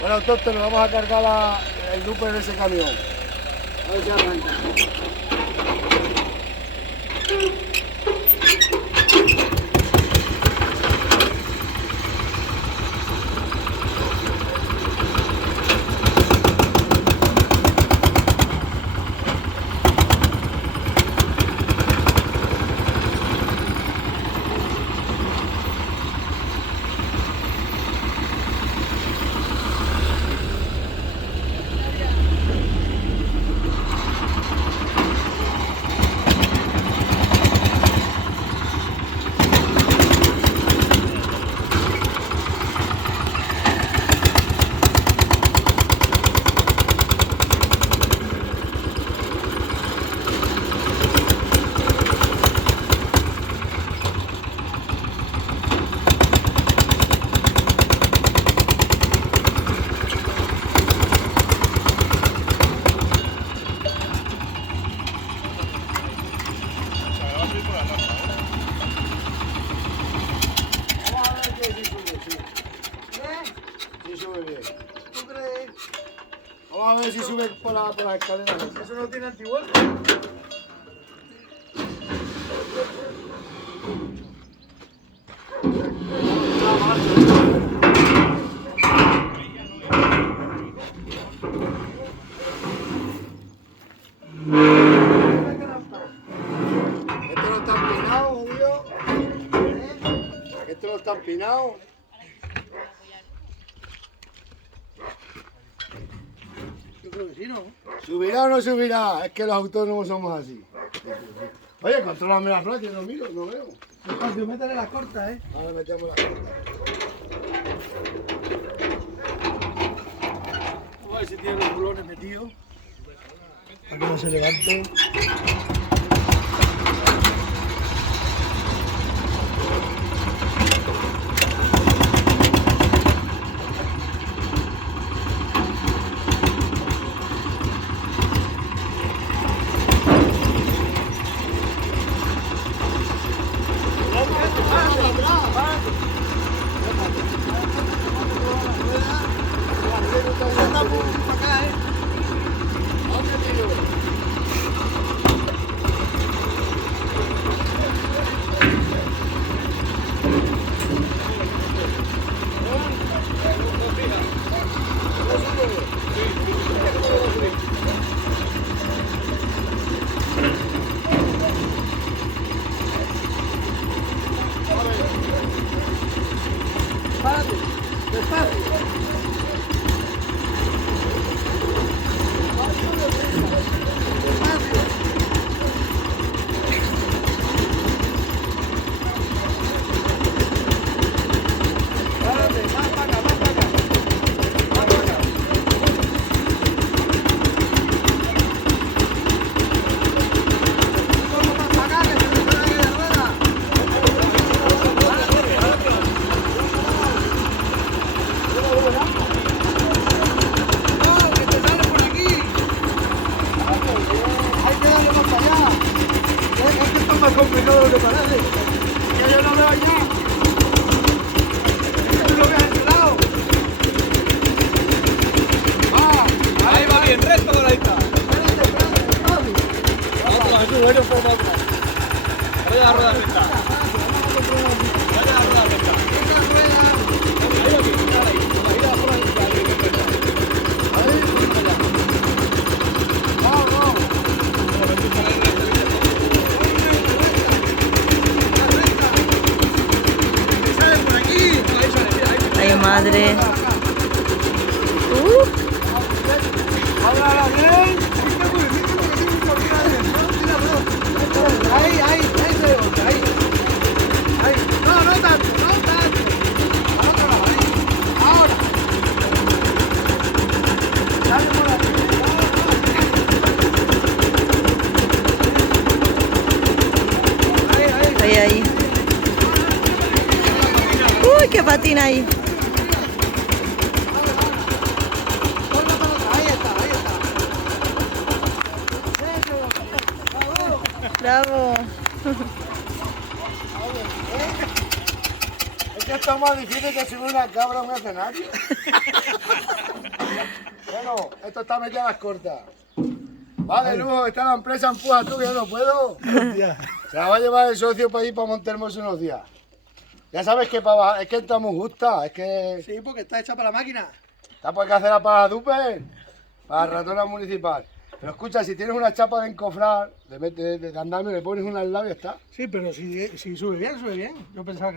Bueno, entonces nos vamos a cargar el duper de ese camión. A ver si arranca. Vamos a ver si sube por la escalera. ¿Eso no tiene antivuelco? Esto no está empinado, obvio. Esto no está empinado. Yo creo que sí, ¿no? ¿Subirá o no subirá? Es que los autónomos somos así. Oye, contrólame la placa, no miro, no veo. Despacio, métele las cortas, ¿eh? Ahora metemos la corta. Vamos a ver si tiene los bulones metidos. Para que no se levante. Complicado lo que parece. Que yo no veo allí. Tú lo ves a este lado. Ahí va bien, recto de la isla. Vamos, Jesús, voy a por otra. Voy a la rueda recta. Vaya a la rueda recta. Ahí va bien, ahí va por la isla. Ahí, vamos, vamos. Ay, madre. Háblala bien. Ahí, ahí, ahí. Ahí. No, no tanto, no tanto. Ahora. Dale por aquí. Ahí, ahí. Uy, qué patina ahí. Bravo. Es que esto es más difícil que subir una cabra a un escenario. Esto está metido a las cortas. Vale, luego está la empresa, empuja tú que yo no puedo. Hostia. Se la va a llevar el socio para ir para Montehermoso unos días. Ya sabes que para, es que está muy justa, es que Sí, porque está hecha para la máquina. está por que hacerla para la Duper, para la ratona municipal. Pero escucha, si tienes una chapa de encofrar, de andamio, le pones una al lado y ya está. Sí, pero si sube bien, sube bien. Yo pensaba que no.